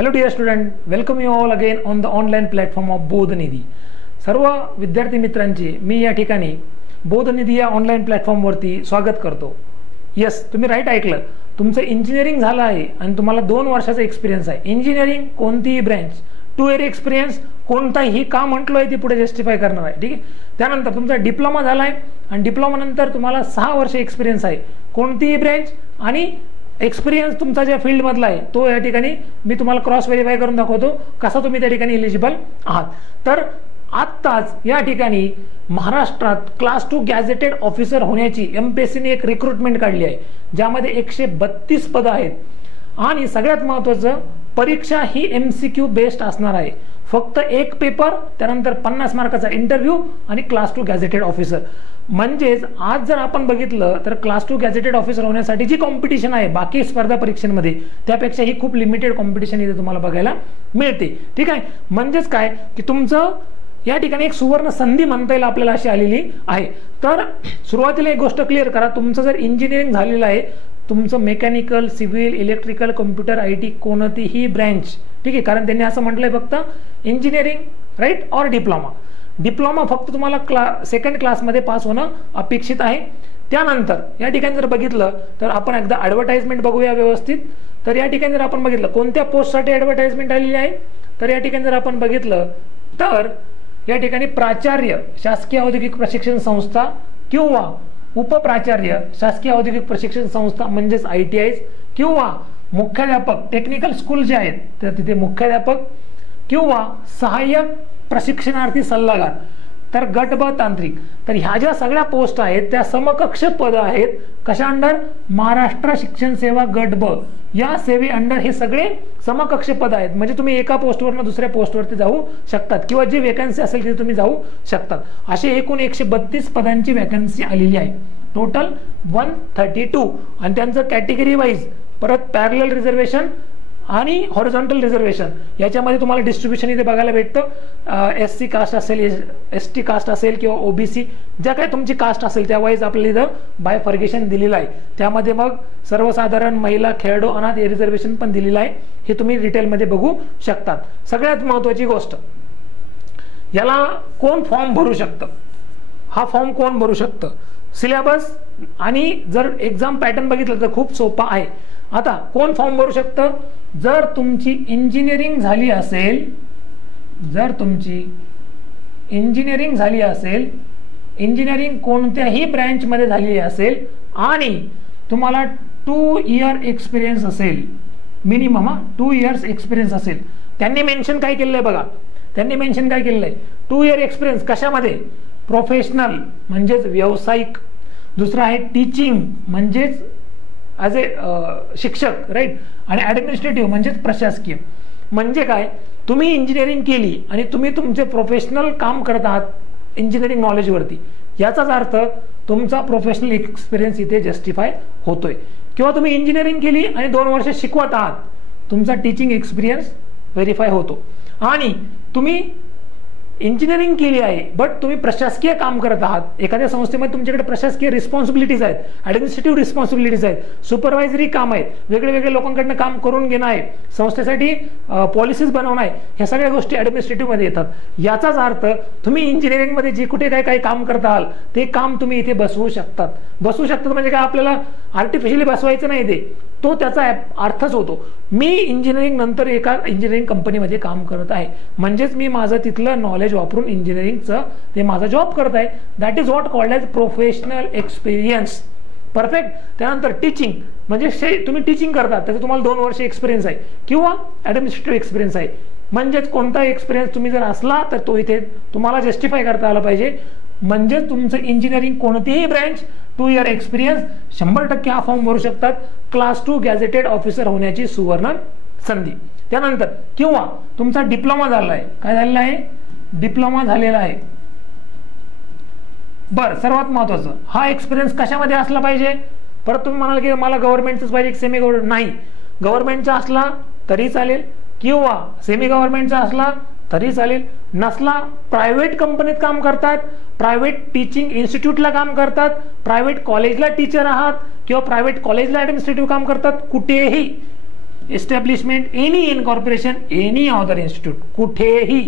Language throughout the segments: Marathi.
Hello dear student, welcome you all again on the online platform of Bodhnidhi. सर्व विद्यार्थी मित्रांचे मी या ठिकाणी बोधनिधी या ऑनलाईन प्लॅटफॉर्मवरती स्वागत करतो. यस, तुम्ही राईट ऐकलं. तुमचं इंजिनिअरिंग झालं आहे आणि तुम्हाला 2 वर्षाचा एक्सपिरियन्स आहे. इंजिनिअरिंग कोणतीही ब्रँच, 2 इयर एक्सपिरियन्स, कोणताही का म्हटलं आहे ते पुढे जस्टिफाय करणार आहे. ठीक आहे. त्यानंतर तुमचा डिप्लोमा झाला आहे आणि डिप्लोमानंतर तुम्हाला 6 वर्ष एक्सपिरियन्स आहे. कोणतीही ब्रँच आणि एक्सपिरियन्स तुमचा ज्या फील्डमधला आहे तो या ठिकाणी मी तुम्हाला क्रॉस व्हेरीफाय करून दाखवतो कसा तुम्ही त्या ठिकाणी एलिजिबल आहात. तर आत्ताच या ठिकाणी महाराष्ट्रात क्लास 2 गॅझेटेड ऑफिसर होण्याची MPSCने एक रिक्रुटमेंट काढली आहे, ज्यामध्ये 132 पदं आहेत आणि सगळ्यात महत्त्वाचं परीक्षा ही MCQ बेस्ड असणार आहे. फक्त एक पेपर, त्यानंतर 50 मार्काचा इंटरव्ह्यू आणि क्लास 2 गॅझेटेड ऑफिसर. म्हणजेच आज जर आपण बघितलं तर क्लास 2 गॅझेटेड ऑफिसर होण्यासाठी जी कॉम्पिटिशन आहे बाकी स्पर्धा परीक्षांमध्ये त्यापेक्षा ही खूप लिमिटेड कॉम्पिटिशन इथे तुम्हाला बघायला मिळते. ठीक आहे. म्हणजेच काय की तुमचं या ठिकाणी एक सुवर्ण संधी म्हणता येईल आपल्याला अशी आलेली आहे. तर सुरुवातीला एक गोष्ट क्लिअर करा, तुमचं जर इंजिनिअरिंग झालेलं आहे, तुमचं mechanical, civil, electrical, computer, IT कोणतीही ब्रँच, ठीक आहे, कारण त्यांनी असं म्हटलंय फक्त इंजिनिअरिंग राईट ऑर डिप्लोमा फक्त तुम्हाला सेकंड क्लासमध्ये पास होणं अपेक्षित आहे. त्यानंतर या ठिकाणी जर बघितलं तर आपण एकदा ॲडव्हर्टाइजमेंट बघूया व्यवस्थित. तर या ठिकाणी जर आपण बघितलं कोणत्या पोस्टसाठी ॲडव्हर्टाइजमेंट आलेली आहे, तर या ठिकाणी जर आपण बघितलं तर या ठिकाणी प्राचार्य शासकीय औद्योगिक प्रशिक्षण संस्था किंवा उपप्राचार्य शासकीय औद्योगिक प्रशिक्षण संस्था म्हणजेच ITIs किंवा मुख्याध्यापक टेक्निकल स्कूल जे आहेत तर तिथे मुख्याध्यापक किंवा सहाय्यक प्रशिक्षणार्थी सल्लागार, तर गट ब तांत्रिक. तर ह्या ज्या सगळ्या पोस्ट आहेत त्या समकक्ष पद आहेत. कशा अंडर? महाराष्ट्र शिक्षण सेवा गट ब या सेवे अंडर हे सगळे समकक्ष पद आहेत. म्हणजे तुम्ही एका पोस्टवरनं दुसऱ्या पोस्टवरती जाऊ शकतात किंवा जी वेकन्सी असेल तिथे तुम्ही जाऊ शकतात. असे एकूण 132 पदांची वेकन्सी आलेली आहे. टोटल 132 आणि त्यांचं कॅटेगरी वाईज परत पॅरलल रिझर्वेशन आणि हॉरिझॉन्टल रिझर्वेशन याच्यामध्ये तुम्हाला डिस्ट्रीब्युशन इथे बघायला भेटतं. SC कास्ट असेल, ST कास्ट असेल किंवा OBC ज्या काही तुमची कास्ट असेल त्या वाईज आपल्याला इथं बायफर्गेशन दिलेलं आहे. त्यामध्ये मग सर्वसाधारण, महिला, खेळाडू, अनाथ हे रिझर्वेशन पण दिलेलं आहे. हे तुम्ही डिटेलमध्ये बघू शकतात. सगळ्यात महत्त्वाची गोष्ट, याला कोण फॉर्म भरू शकतं? हा फॉर्म कोण भरू शकतं? सिलेबस आणि जर एक्झाम पॅटर्न बघितलं तर खूप सोपा आहे. आता कोण फॉर्म भरू शकतं? जर तुमची इंजिनिअरिंग झाली असेल, इंजिनिअरिंग कोणत्याही ब्रँचमध्ये झालेली असेल आणि तुम्हाला 2 इयर एक्सपिरियन्स असेल, मिनिमम 2 इयर्स एक्सपिरियन्स असेल. त्यांनी मेन्शन काय केलेलं आहे बघा, त्यांनी मेन्शन काय केलेलं आहे? 2 इयर एक्सपिरियन्स कशामध्ये? प्रोफेशनल म्हणजेच व्यावसायिक. दुसरं आहे टीचिंग म्हणजेच ॲज ए शिक्षक राईट, आणि ॲडमिनिस्ट्रेटिव्ह म्हणजेच प्रशासकीय. म्हणजे काय, तुम्ही इंजिनिअरिंग केली आणि तुम्ही तुमचे प्रोफेशनल काम करत आहात इंजिनिअरिंग नॉलेजवरती, याचाच अर्थ तुमचा प्रोफेशनल एक्सपिरियन्स इथे जस्टिफाय होतोय. किंवा तुम्ही इंजिनिअरिंग केली आणि 2 वर्ष शिकवत आहात, तुमचा टीचिंग एक्सपिरियन्स व्हेरीफाय होतो. आणि तुम्ही इंजिनिअरिंग केली आहे बट तुम्ही प्रशासकीय काम करत आहात, एखाद्या संस्थेमध्ये तुमच्याकडे प्रशासकीय रिस्पॉन्सिबिलिटीज आहेत, ॲडमिनिस्ट्रेटिव्ह रिस्पॉन्सिबिलिटीज आहेत, सुपरवायझरी काम आहेत, वेगळे वेगळे लोकांकडनं काम करून घेणं आहे, संस्थेसाठी पॉलिसीज बनवणं आहे, ह्या सगळ्या गोष्टी ॲडमिनिस्ट्रेटिव्हमध्ये येतात. याचाच अर्थ तुम्ही इंजिनिअरिंगमध्ये जे कुठे काही काम करत आहात ते काम तुम्ही इथे बसवू शकतात. म्हणजे काय, आपल्याला आर्टिफिशियली बसवायचं नाही, तो त्याचा अर्थच होतो. मी इंजिनिअरिंग नंतर एका इंजिनिअरिंग कंपनीमध्ये काम करत आहे, म्हणजेच मी माझं तिथलं नॉलेज वापरून इंजिनिअरिंगचं ते माझा जॉब करत आहे. That is what called as professional experience. Perfect. त्यानंतर टीचिंग म्हणजे तुम्ही टीचिंग करतात, त्याचं तुम्हाला 2 वर्ष एक्सपिरियन्स आहे किंवा ॲडमिनिस्ट्रेटिव्ह एक्सपिरियन्स आहे. म्हणजेच कोणता एक्सपिरियन्स तुम्ही जर असला तर तो इथे तुम्हाला जस्टिफाय करता आला पाहिजे. म्हणजे तुमचं इंजिनिअरिंग कोणतीही ब्रँच, 2 इयर एक्सपिरियन्स, 100% हा फॉर्म भरू शकतात. क्लास 2 गॅझेटेड ऑफिसर होण्याची सुवर्ण संधी. त्यानंतर किंवा तुमचा डिप्लोमा झाला आहे. काय झालेला आहे? डिप्लोमा झालेला आहे. बरं, सर्वात महत्त्वाचं, हा एक्सपिरियन्स कशामध्ये असला पाहिजे? परत तुम्ही म्हणाल की मला गव्हर्नमेंटच पाहिजे, सेमी गव्हर्नमेंट नाही. गव्हर्नमेंटचा असला तरी चालेल किंवा सेमी गव्हर्नमेंटचा असला तरी चालेल. नसला, प्रायव्हेट कंपनीत काम करतात, प्रायव्हेट टीचिंग इन्स्टिट्यूटला काम करतात, प्रायव्हेट कॉलेजला टीचर आहात किंवा प्रायव्हेट कॉलेजला ॲडमिनिस्ट्रेटिव्ह काम करतात, कुठेही establishment, any incorporation, any other institute, कुठेही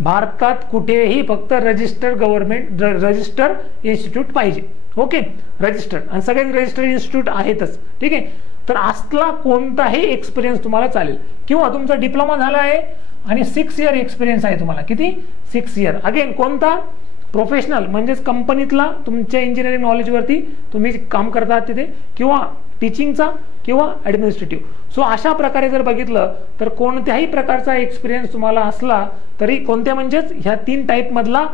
भारतात कुठेही फक्त रजिस्टर्ड गव्हर्नमेंट रजिस्टर्ड इन्स्टिट्यूट पाहिजे. ओके, रजिस्टर्ड, आणि सगळे रजिस्टर्ड इन्स्टिट्यूट आहेतच. ठीक आहे, तर असला कोणताही एक्सपिरियन्स तुम्हाला चालेल, किंवा तुमचा डिप्लोमा झाला आहे आणि 6 इयर एक्सपिरियन्स आहे तुम्हाला. किती? 6 इयर. अगेन कोणता? प्रोफेशनल, म्हणजेच कंपनीतला तुमच्या इंजिनिअरिंग नॉलेजवरती तुम्ही काम करतात तिथे, किंवा टीचिंगचा, किंवा ॲडमिनिस्ट्रेटिव्ह. सो अशा प्रकारे जर बघितलं तर कोणत्याही प्रकारचा एक्सपिरियन्स तुम्हाला असला तरी, कोणत्या म्हणजेच ह्या 3 टाईपमधला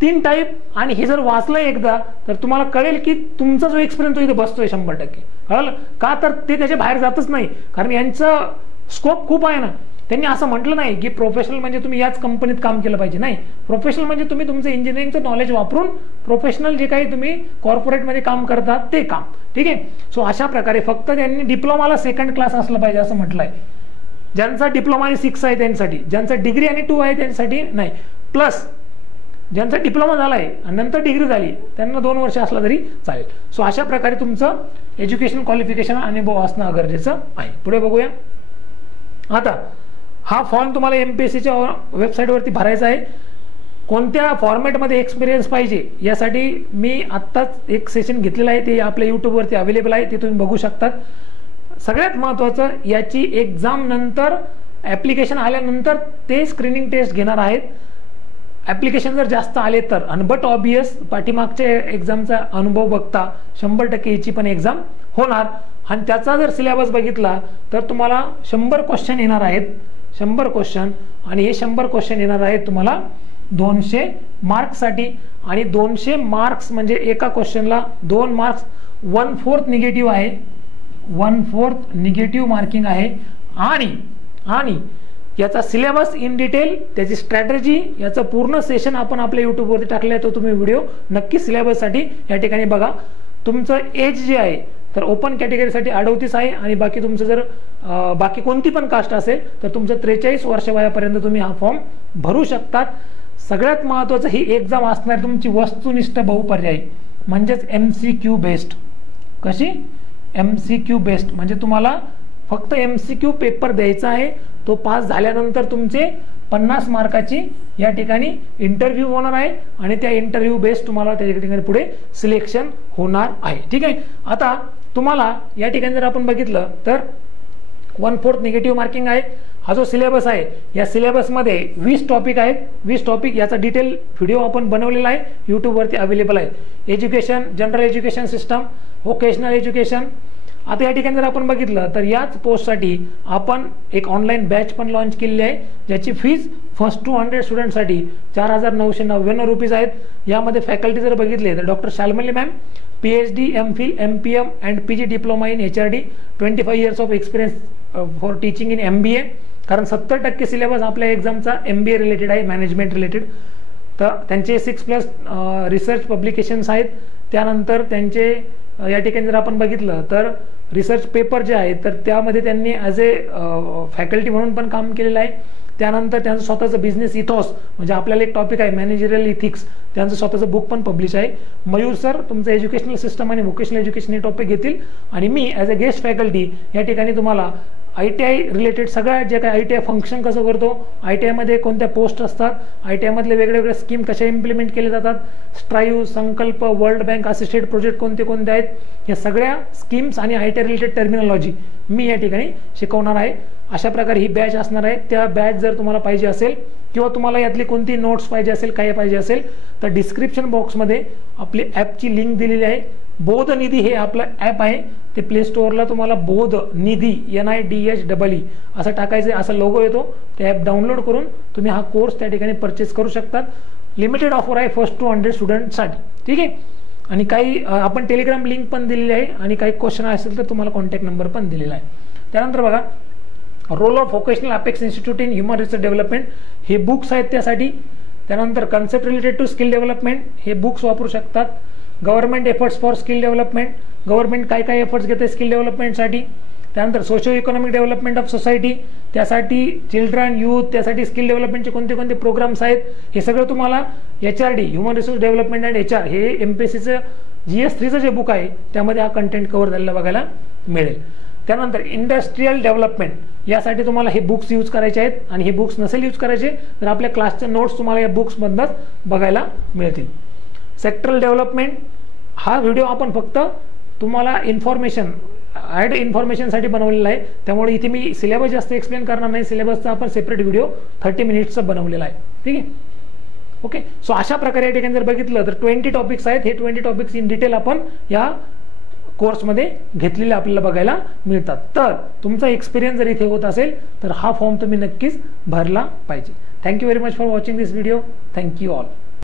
3 टाईप, आणि हे जर वाचलं एकदा तर तुम्हाला कळेल की तुमचा जो एक्सपिरियन्स तो इथे बसतोय 100%. कळलं का? तर ते त्याच्या बाहेर जातच नाही, कारण यांचं स्कोप खूप आहे ना. त्यांनी असं म्हटलं नाही की प्रोफेशनल म्हणजे तुम्ही याच कंपनीत काम केलं पाहिजे. नाही, प्रोफेशनल म्हणजे तुम्ही तुमचं इंजिनिअरिंगचं नॉलेज वापरून प्रोफेशनल जे काही तुम्ही कॉर्पोरेटमध्ये काम करतात ते काम. ठीक आहे, सो अशा प्रकारे फक्त त्यांनी डिप्लोमाला 2nd क्लास असलं पाहिजे असं म्हटलं आहे. ज्यांचा डिप्लोमा आणि 6 आहे त्यांच्यासाठी, ज्यांचा डिग्री आणि 2 आहे त्यांच्यासाठी नाही, प्लस ज्यांचा डिप्लोमा झाला आहे आणि नंतर डिग्री झाली त्यांना 2 वर्ष असला तरी चालेल. सो अशा प्रकारे तुमचं एज्युकेशन क्वालिफिकेशन आणि अनुभव असणं गरजेचं आहे. पुढे बघूया. आता हा फॉर्म तुम्हाला MPSCच्या वेबसाईटवरती भरायचा आहे. कोणत्या फॉर्मॅटमध्ये एक्सपिरियन्स पाहिजे यासाठी मी आत्ताच एक सेशन घेतलेलं आहे, ते आपल्या यूट्यूबवरती अवेलेबल आहे, ते तुम्ही बघू शकतात. सगळ्यात महत्त्वाचं, याची एक्झाम नंतर ॲप्लिकेशन आल्यानंतर ते स्क्रीनिंग टेस्ट घेणार आहेत. ॲप्लिकेशन जर जास्त आले तर, आणि बट ऑबियस पाठीमागच्या एक्झामचा अनुभव बघता 100% याची पण एक्झाम होणार. आणि त्याचा जर सिलेबस बघितला तर तुम्हाला 100 क्वेश्चन येणार आहेत, 100 क्वेश्चन, आणि हे 100 क्वेश्चन येणार आहेत तुम्हाला 200 मार्क्ससाठी. आणि 200 मार्क्स म्हणजे एका क्वेश्चनला 2 मार्क्स, 1/4 निगेटिव्ह आहे, 1/4 निगेटिव्ह मार्किंग आहे. आणि याचा सिलेबस इन डिटेल, त्याची स्ट्रॅटेजी, याचं पूर्ण सेशन आपण आपल्या यूट्यूबवरती टाकलं आहे, तो तुम्ही व्हिडिओ नक्की सिलेबससाठी या ठिकाणी बघा. तुमचं एज जे आहे तर ओपन कॅटेगरीसाठी 38 आहे, आणि बाकी तुमचं जर बाकी कोणती पण कास्ट असेल तर तुमचं 43 वर्ष वयापर्यंत तुम्ही हा फॉर्म भरू शकतात. सगळ्यात महत्त्वाचं, ही एक्झाम असणार तुमची वस्तुनिष्ठ बहुपर्यायी, म्हणजेच MCQ बेस्ड. कशी? MCQ बेस्ड, म्हणजे तुम्हाला फक्त MCQ पेपर द्यायचा आहे. तो पास झाल्यानंतर तुमचे 50 मार्काची या ठिकाणी इंटरव्ह्यू होणार आहे, आणि त्या इंटरव्ह्यू बेस्ड तुम्हाला त्या ठिकाणी पुढे सिलेक्शन होणार आहे. ठीक आहे, आता तुम्हाला या ठिकाणी जर आपण बघितलं तर 1/4 निगेटिव्ह मार्किंग आहे. हा जो सिलेबस आहे या सिलेबसमध्ये 20 टॉपिक आहेत. 20 टॉपिक, याचा डिटेल व्हिडिओ आपण बनवलेला आहे, यूट्यूबवरती अवेलेबल आहे. Education, general education system, vocational education. आता या ठिकाणी जर आपण बघितलं तर याच पोस्टसाठी आपण एक ऑनलाईन बॅच पण लॉन्च केलेली आहे, ज्याची फीज फर्स्ट 200 स्टुडंटसाठी 4,999 रुपीज आहेत. यामध्ये फॅकल्टी जर बघितले तर doctor Shalmali ma'am, PhD, MPhil, MPM and PG diploma in HRD, 25 years of experience for teaching in MBA. कारण 70% सिलेबस आपल्या एक्झामचा MBA रिलेटेड आहे, मॅनेजमेंट रिलेटेड. तर त्यांचे 6+ रिसर्च पब्लिकेशन्स आहेत. त्यानंतर त्यांचे या ठिकाणी जर आपण बघितलं तर रिसर्च पेपर जे आहेत तर त्यामध्ये त्यांनी ॲज ए फॅकल्टी म्हणून पण काम केलेलं आहे. त्यानंतर त्यांचं स्वतःचं बिझनेस इथॉस, म्हणजे आपल्याला एक टॉपिक आहे मॅनेजरियल इथिक्स, त्यांचं स्वतःचं बुक पण पब्लिश आहे. मयूर सर तुमचं एज्युकेशनल सिस्टम आणि व्होकेशनल एज्युकेशन हे टॉपिक घेतील, आणि मी ॲज अ गेस्ट फॅकल्टी या ठिकाणी तुम्हाला ITI रिलेटेड सगळ्या जे काही ITI फंक्शन कसं करतो, ITI मध्ये कोणत्या पोस्ट असतात, ITI मधले वेगवेगळे स्कीम कशा इम्प्लिमेंट केले जातात, स्ट्राईव्ह, संकल्प, वर्ल्ड बँक असिस्टेड प्रोजेक्ट कोणते कोणते आहेत, या सगळ्या स्कीम्स आणि ITI रिलेटेड टर्मिनॉलॉजी मी या ठिकाणी शिकवणार आहे. अशा प्रकारे ही बॅच असणार आहे. त्या बॅच जर तुम्हाला पाहिजे असेल किंवा तुम्हाला यातली कोणती नोट्स पाहिजे असेल, काय पाहिजे असेल, तर डिस्क्रिप्शन बॉक्समध्ये आपली ॲपची लिंक दिलेली आहे. बोधनिधी हे आपलं ॲप आहे, ते प्ले स्टोअरला तुम्हाला बोधनिधी NIDHEE असं टाकायचं, असा लोगो येतो. ते ॲप डाउनलोड करून तुम्ही हा कोर्स त्या ठिकाणी परचेस करू शकतात. लिमिटेड ऑफर आहे फर्स्ट 200 स्टुडंटसाठी. ठीक आहे, आणि काही आपण टेलिग्राम लिंक पण दिलेली आहे, आणि काही क्वेश्चन असेल तर तुम्हाला कॉन्टॅक्ट नंबर पण दिलेला आहे. त्यानंतर बघा, role of vocational apex institute in human resource development हे बुक्स आहेत त्यासाठी. त्यानंतर concept related to skill development हे बुक्स वापरू शकतात. Government efforts for skill development, government काय काय एफर्ट्स घेते स्किल डेव्हलपमेंटसाठी. त्यानंतर socio economic development of society, त्यासाठी चिल्ड्रन यूथ, त्यासाठी स्किल डेव्हलपमेंटचे कोणते कोणते प्रोग्राम्स आहेत, हे सगळं तुम्हाला HRD human resource development and HR हे MPSCचं GS3चं जे बुक आहे त्यामध्ये हा कंटेंट कव्हर झालेला बघायला मिळेल. त्यानंतर इंडस्ट्रियल डेव्हलपमेंट यासाठी तुम्हाला हे बुक्स यूज करायचे आहेत आणि हे बुक्स नसेल यूज करायचे तर आपल्या क्लासच्या नोट्स तुम्हाला या बुक्समधनंच बघायला मिळतील. सेक्टरल डेव्हलपमेंट हा व्हिडिओ आपण फक्त तुम्हाला इन्फॉर्मेशनसाठी बनवलेला आहे, त्यामुळे इथे मी सिलेबस जास्त एक्सप्लेन करणार नाही. सिलेबसचा आपण सेपरेट व्हिडिओ 30 मिनिट्सचा बनवलेला आहे. ठीक आहे, ओके. सो अशा प्रकारे या ठिकाणी जर बघितलं तर 20 टॉपिक्स आहेत. हे 20 टॉपिक्स इन डिटेल आपण या कोर्समध्ये घेतलेले आपल्याला बघायला मिळतात. तर तुमचा एक्सपिरियन्स जर इथे होत असेल तर हा फॉर्म तुम्ही नक्कीच भरला पाहिजे. Thank you very much for watching this video. Thank you all.